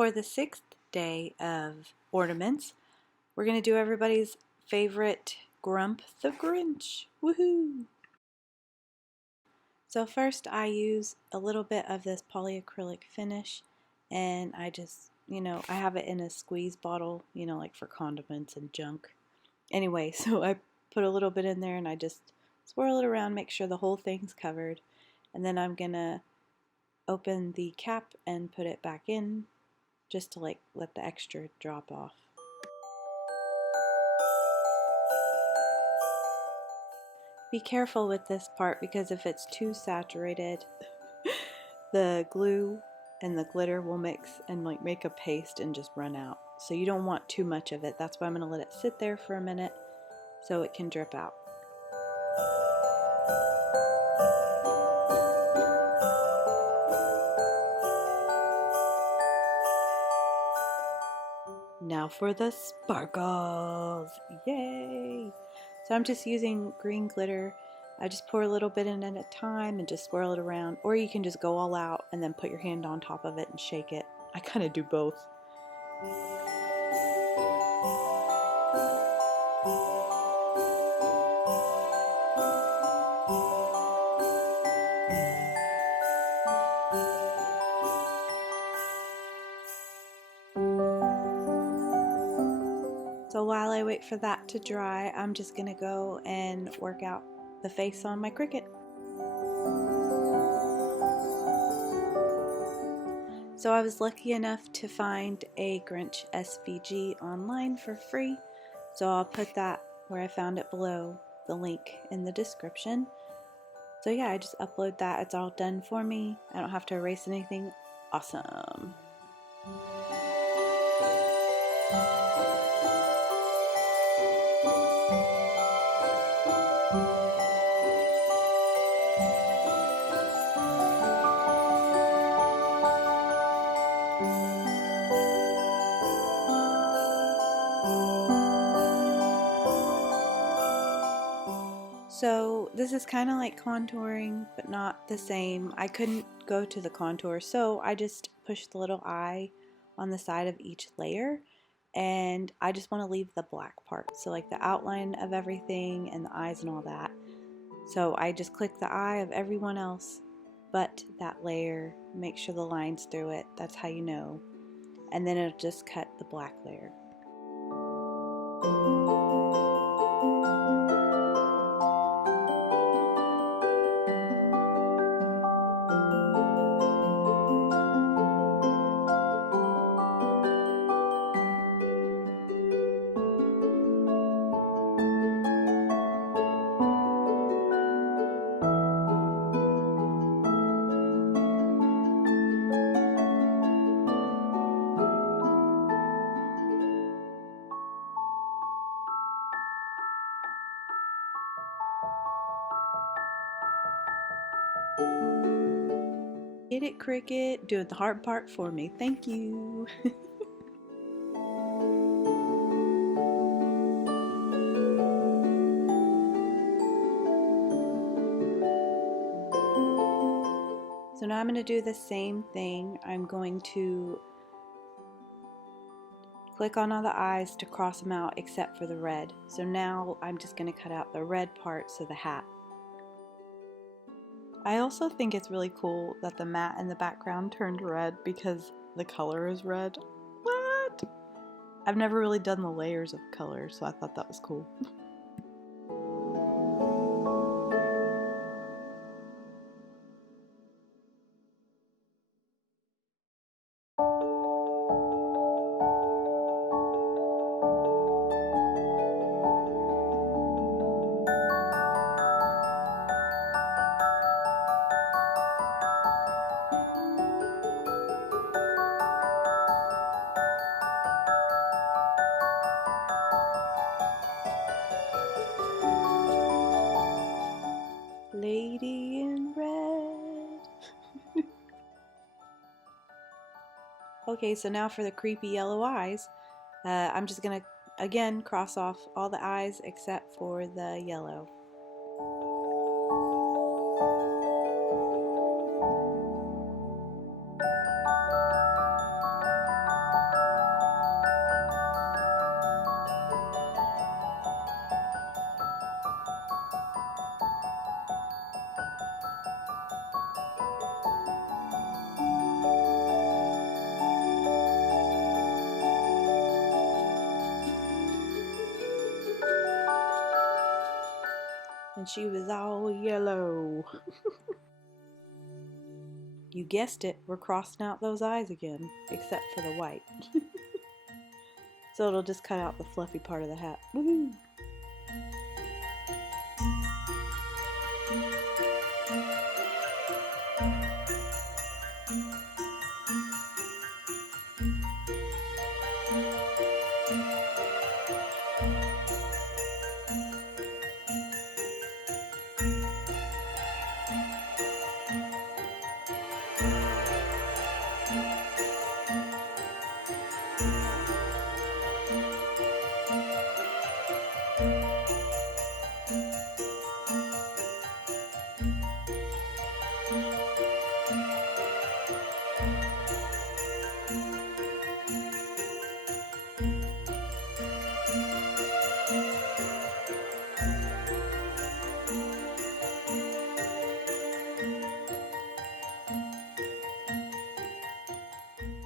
For the 6th day of ornaments, we're going to do everybody's favorite grump, the Grinch. Woohoo! So first I use a little bit of this polyacrylic finish, and I just, I have it in a squeeze bottle, like for condiments and junk. Anyway, so I put a little bit in there and I just swirl it around, make sure the whole thing's covered, and then I'm going to open the cap and put it back in just to let the extra drop off. Be careful with this part because if it's too saturated, the glue and the glitter will mix and make a paste and just run out. So you don't want too much of it. That's why I'm going to let it sit there for a minute so it can drip out. Now for the sparkles! Yay! So I'm just using green glitter. I just pour a little bit in at a time and just swirl it around, or you can just go all out and then put your hand on top of it and shake it. I kind of do both. So while I wait for that to dry, I'm just gonna go and work out the face on my Cricut. So I was lucky enough to find a Grinch SVG online for free. So I'll put that where I found it below, the link in the description. So yeah, I just upload that. It's all done for me. I don't have to erase anything. Awesome. So this is kind of like contouring, but not the same. I couldn't go to the contour, so I just pushed the little eye on the side of each layer, and I just want to leave the black part, so like the outline of everything and the eyes and all that. So I just click the eye of everyone else but that layer, make sure the line's through it, that's how you know, and then it'll just cut the black layer. Get it, Cricut? Doing the hard part for me. Thank you. So now I'm going to do the same thing. I'm going to click on all the eyes to cross them out except for the red. So now I'm just going to cut out the red parts of the hat. I also think it's really cool that the mat in the background turned red because the color is red. What? I've never really done the layers of color, so I thought that was cool. Lady in red. Okay, so now for the creepy yellow eyes, I'm just gonna again cross off all the eyes except for the yellow. and she was all yellow. You guessed it, we're crossing out those eyes again, except for the white. So it'll just cut out the fluffy part of the hat. Woohoo!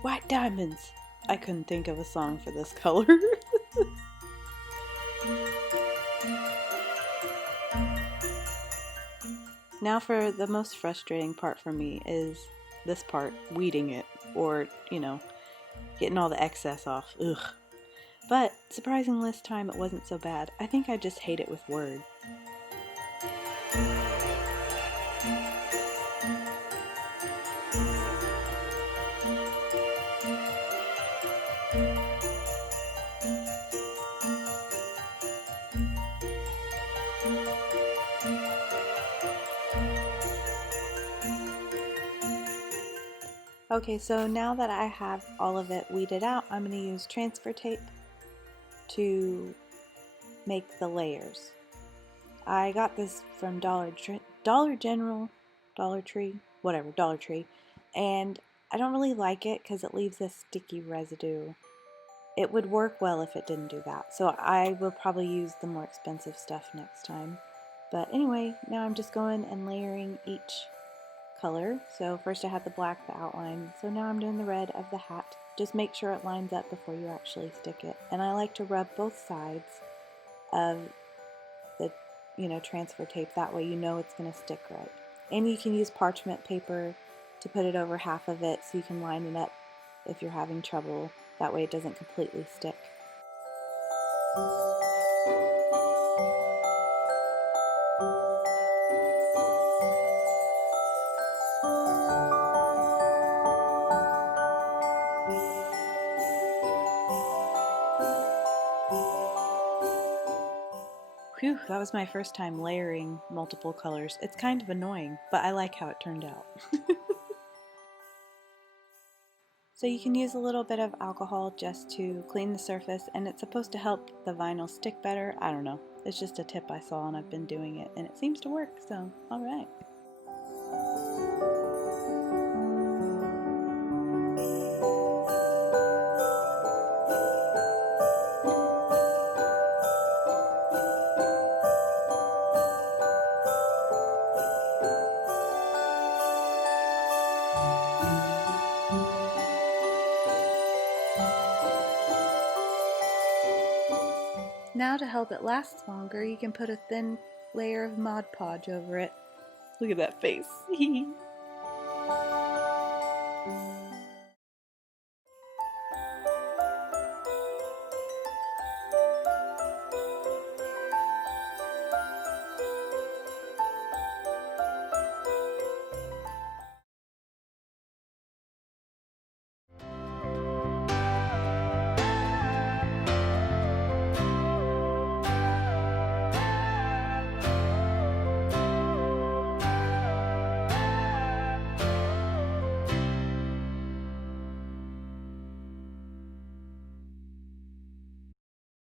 White diamonds! I couldn't think of a song for this color. Now for the most frustrating part for me is this part, weeding it, or, getting all the excess off. Ugh. But surprisingly this time it wasn't so bad. I think I just hate it with Word. Okay, so now that I have all of it weeded out, I'm going to use transfer tape to make the layers. I got this from Dollar General, Dollar Tree, whatever, Dollar Tree, and I don't really like it because it leaves this sticky residue. It would work well if it didn't do that, so I will probably use the more expensive stuff next time. But anyway, now I'm just going and layering each color. So first I had the black, the outline, so now I'm doing the red of the hat. Just make sure it lines up before you actually stick it. And I like to rub both sides of the transfer tape, that way you know it's going to stick right. And you can use parchment paper to put it over half of it so you can line it up if you're having trouble. That way it doesn't completely stick. Whew, that was my first time layering multiple colors. It's kind of annoying, but I like how it turned out. So you can use a little bit of alcohol just to clean the surface, and it's supposed to help the vinyl stick better. I don't know. It's just a tip I saw and I've been doing it and it seems to work, so alright. Now to help it last longer, you can put a thin layer of Mod Podge over it. Look at that face.